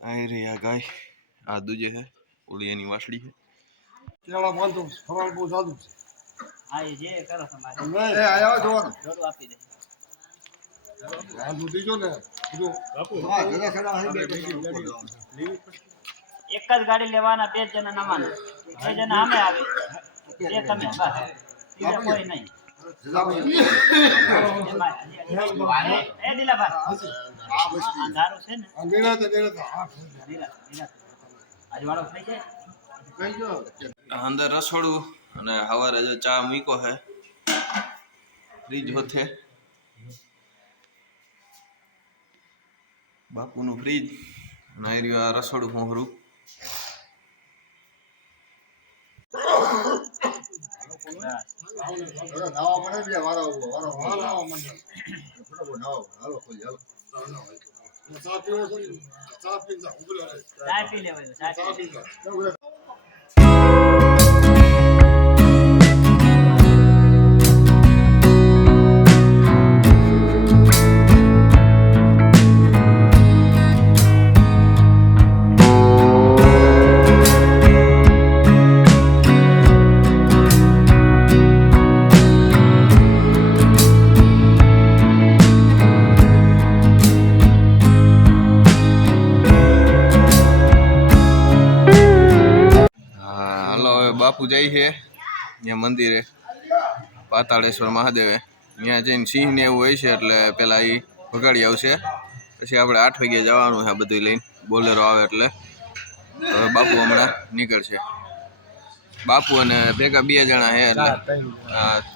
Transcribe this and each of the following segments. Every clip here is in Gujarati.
आई रे या गाय आ दूजे है उड़ियानी वासड़ी है केला मानतो फराळ બહુ જાદુ આ જે કરો તમારે એ આયો જોવાનો જોડું આપી દે આ દીજો ને જો બાપુ હા જરા ખડા હે બે એક જ ગાડી લેવાના બે જણા નવાના બે જણા સામે આવે એ તમે બસ બીજા કોઈ નહીં એ દિલાભાઈ આ બસ અંધારું છે ને અંધેરા તો આજ વાળો થઈ જાય કઈ જો અંદર રસોડું અને હવારે જો ચા મૂકો હે ફ્રીજ હોતે બાપુનું ફ્રીજ અને આ રહ્યું આ રસોડું હોરું નાવા મને બી વારો મંડળ બરાબર નાવા હાલો કોઈ હાલો ચા પીવો ચા પીતા ઉભો ચા પી લેવાય ચા પી બાપુ જાય છે ત્યાં મંદિરે પાતાળેશ્વર મહાદેવે ત્યાં જઈને સિંહ ને એવું હોય છે એટલે પેલા એ વગાડી આવશે પછી આપણે 8 વાગે જવાનું છે બધું લઈને બોલેરો આવે એટલે હવે બાપુ હમણાં નીકળશે બાપુ અને ભેગા 2 જણા છે એટલે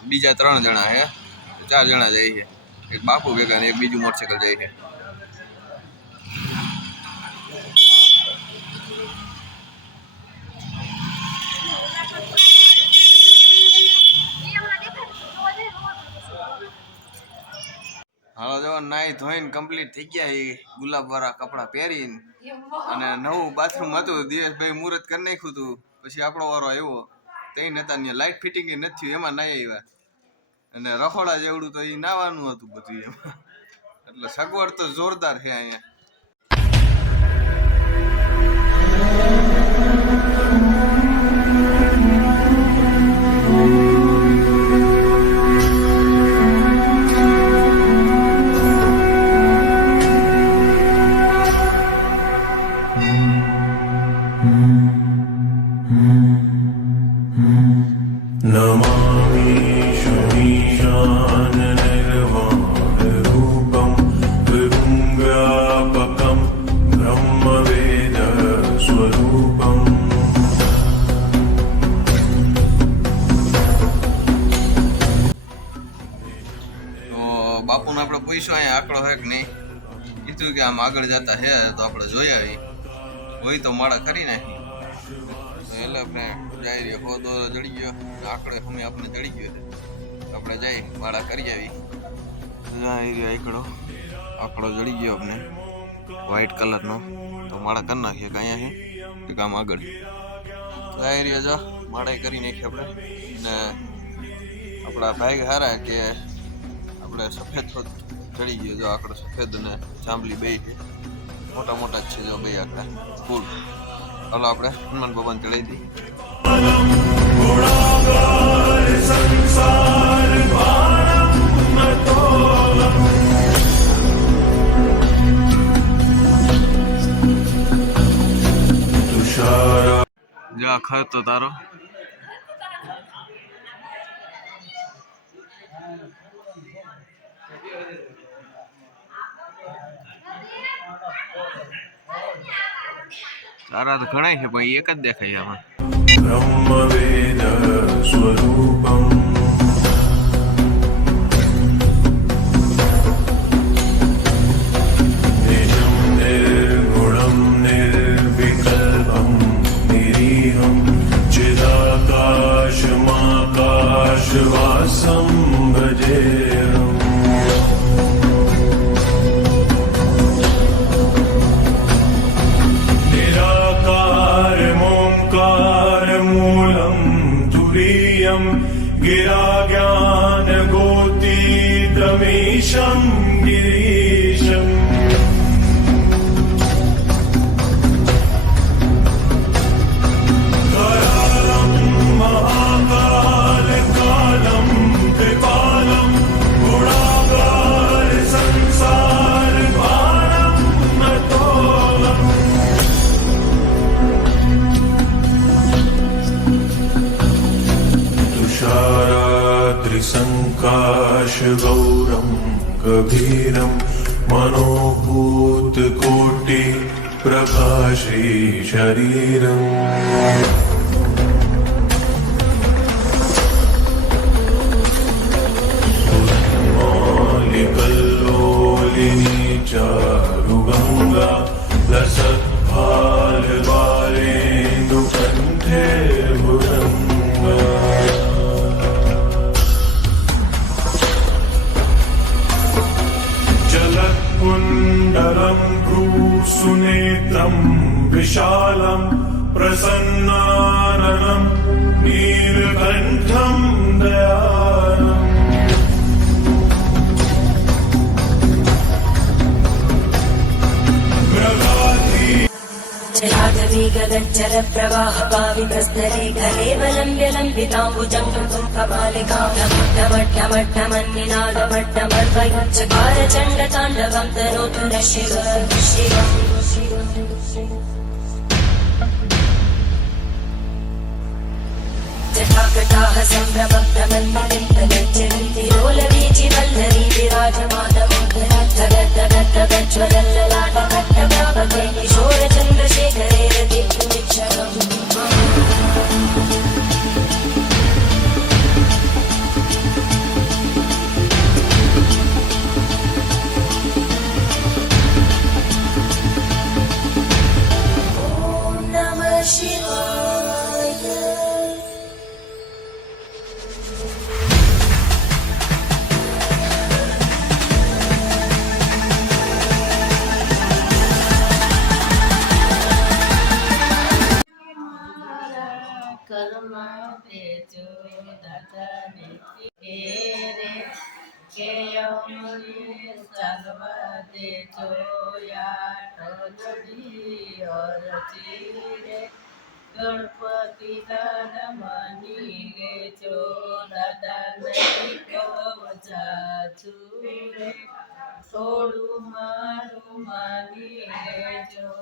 બીજા 3 જણા છે 4 જણા જાય છે એક બાપુ ભેગા ને એક બીજું મોટરસાઇકલ જાય છે હાલો જો નાઈ ધોઈને કમ્પ્લીટ થઈ ગયા એ ગુલાબ વાળા કપડા પહેરીને અને નવું બાથરૂમ હતું દિવેશભાઈ મુહૂર્ત કરી નાખ્યું હતું પછી આપણો વારો આવ્યો તઈ નતા ત્યાં લાઇટ ફિટિંગ નથી થયું એમાં નાઈ આવ્યા અને રખોડા જેવડું તો એ નાવાનું હતું બધું એમાં એટલે સગવડ તો જોરદાર છે અહીંયા બાપુને આપણે પૂછ્યું અહીંયા આંકડો હે કે નહીં કીધું કે આમ આગળ જતા હે તો આપણે જોઈ આવી હોય તો માળા કરી નાખી એટલે આપણે જઈ રહ્યો હોદો જડી ગયો આંકડે અમે આપણે જડી ગયો આપણે જઈ માળા કરી આવી જઈ રહ્યો આંકડો જડી ગયો આપણે વ્હાઈટ કલરનો તો માળા કરી નાખીએ કે અહીંયા છે કામ આગળ જઈ રહ્યો જો માળા કરી નાખીએ આપણે ને આપણા ભાઈ હારા કે આપણે સફેદ ચડી ગયો જો આંકડો સફેદ અને જાંબલી બે મોટા મોટા જ છે જો બે આંકડા ફૂલ ચાલો આપણે હનુમાન ભગવાન ચડાવી દઈએ જા ખર તો તારો તારા તો ઘણા છે પણ એક જ દેખાય આમાં બ્રહ્મવેદ સ્વરૂપમ નિજમ નિર્ગુણમ નિર્વિકલ્પમ નિરીહમ ચિદાકાશમાકાશવાસમ ભજેહમ गिरा ज्ञान गोतीतमीशं गिरीशम् शरीरं मनोभूतकोटि प्रभाश्री शरीरम् कल्लोलिनी चारुगङ्गा लसत्फालबालेन्दुकण्ठे भुजङ्गा जलत्कुण्डलं भ्रूसुनेत्रं विशालं प्रसन्नाननं नीलकण्ठं दयालम् जलागवीगगज्जल प्रवाह पावितस्तरे कलेवलम्ब्य लम्बिताम्बुजं कमालिकामट्टमट्टमट्टमन्निनादमट्टमर्वयुच्चकार चण्डताण्डवं तनोतु न शिव जटाकटाः सम्भ्रमप्रमन्निलिम्पगज्जन्ति लोलवीचि वल्लरी विराजमानमोहनज्ज्वलल्ललाटकट्टप्रापके किशोरचन्द्रशेखरे रतिपुनिक्षणम् ॐ नमः शिवाय કર્મ તેજો દાદાને રે કેયમુનિ સર્વ તેજો યાટોડી અરજી રે ગણપતિ દાદા મની રે જો દાદા નહીં કવજા રે થોડું મારું માની રે જો